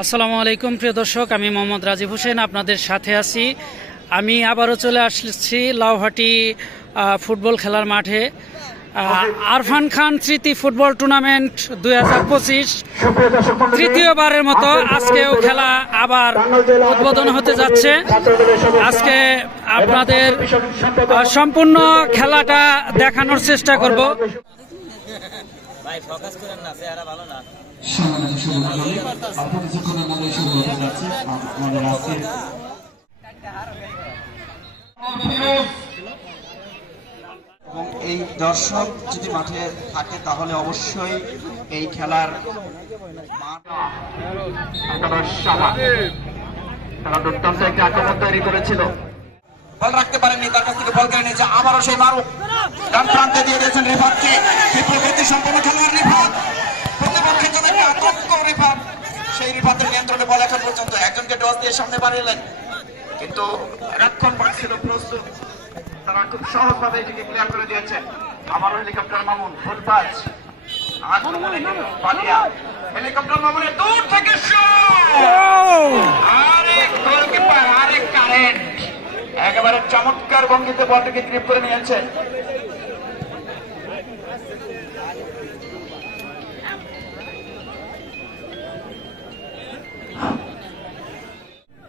আসসালামু আলাইকুম প্রিয় দর্শক আমি মোহাম্মদ রাজীব হোসেন আপনাদের সাথে আছি। আমি আবারও চলে আসছি লাউহাটি ফুটবল খেলার মাঠে। আরফান খান স্মৃতি ফুটবল টুর্নামেন্ট দুই হাজার পঁচিশ তৃতীয়বারের মতো আজকেও খেলা আবার উদ্বোধন হতে যাচ্ছে। আজকে আপনাদের সম্পূর্ণ খেলাটা দেখানোর চেষ্টা করব। ভাই ফোকাস করেন না চেহারা ভালো না। অল্প কিছুক্ষণের মধ্যে শুরু হতে যাচ্ছে আমাদের এবং এই দর্শক যদি মাঠে থাকে তাহলে অবশ্যই এই খেলার তারা দুর্দান্ত একটা আক্রমণ তৈরি করেছিল। বল রাখতে পারেননি তার কাছ থেকে বল কেড়ে নিয়েছে। আবারও সেই মারুক ডান প্রান্তে দিয়ে দিয়েছেন রিফাতকে। এখন পর্যন্ত একজনকে টস দিয়ে সামনে বাড়িলেন। কিন্তু রক্ষণ পাচ্ছিল প্রস্তুত। তারা খুব সহজভাবে এটিকে ক্লিয়ার করে দিয়েছেন আবারও হেলিকপ্টার মামুন পাঁচ আক্রমণে পালিয়া হেলিকপ্টার মামুনের দূর থেকে! আরেক একেবারে চমৎকার ভঙ্গিতে বলটিকে গ্রিপ করে নিয়েছে।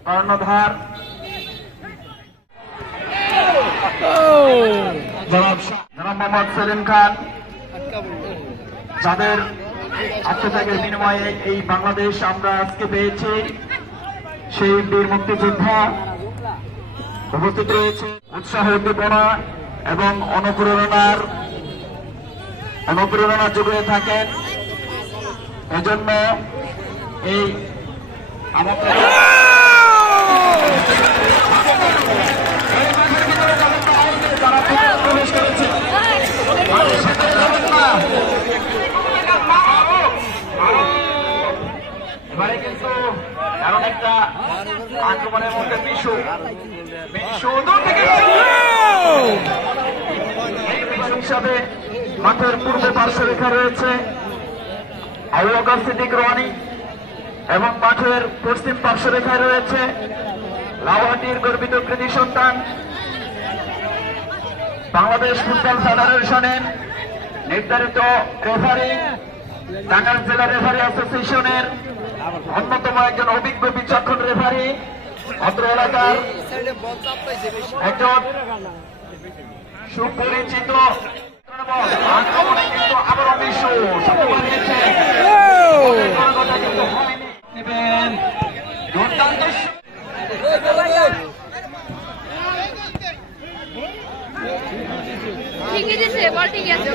কর্ণধার। মোহাম্মদ সেলিম খান, যাদের আত্মত্যাগের বিনিময়ে এই বাংলাদেশ আমরা আজকে পেয়েছি, সেই বীর মুক্তিযোদ্ধা উপস্থিত রয়েছে। উৎসাহ, উদ্দীপনা এবং অনুপ্রেরণার অনুপ্রেরণা যোগে থাকেন। এজন্য এই আমাদের এবারে কিন্তু কারণ একটা আক্রমণের মধ্যে বিশু। বিশু দূর থেকে হিসাবে মাঠের পূর্ব পার্শ্ব রেখা রয়েছে। আবু বকর সিদ্দিক রনি এবং মাঠের পশ্চিম পার্শ্ব রেখায় রয়েছে। লাউহাটির গর্বিত কৃতি সন্তান। বাংলাদেশ ফুটবল ফেডারেশনের নির্ধারিত রেফারি টাঙ্গাইল জেলা রেফারি অ্যাসোসিয়েশনের অন্যতম একজন অভিজ্ঞ বিচক্ষণ রেফারি অত্র এলাকার একজন সুপরিচিত। কিন্তু আবার বিশ্ব ঠিক আছে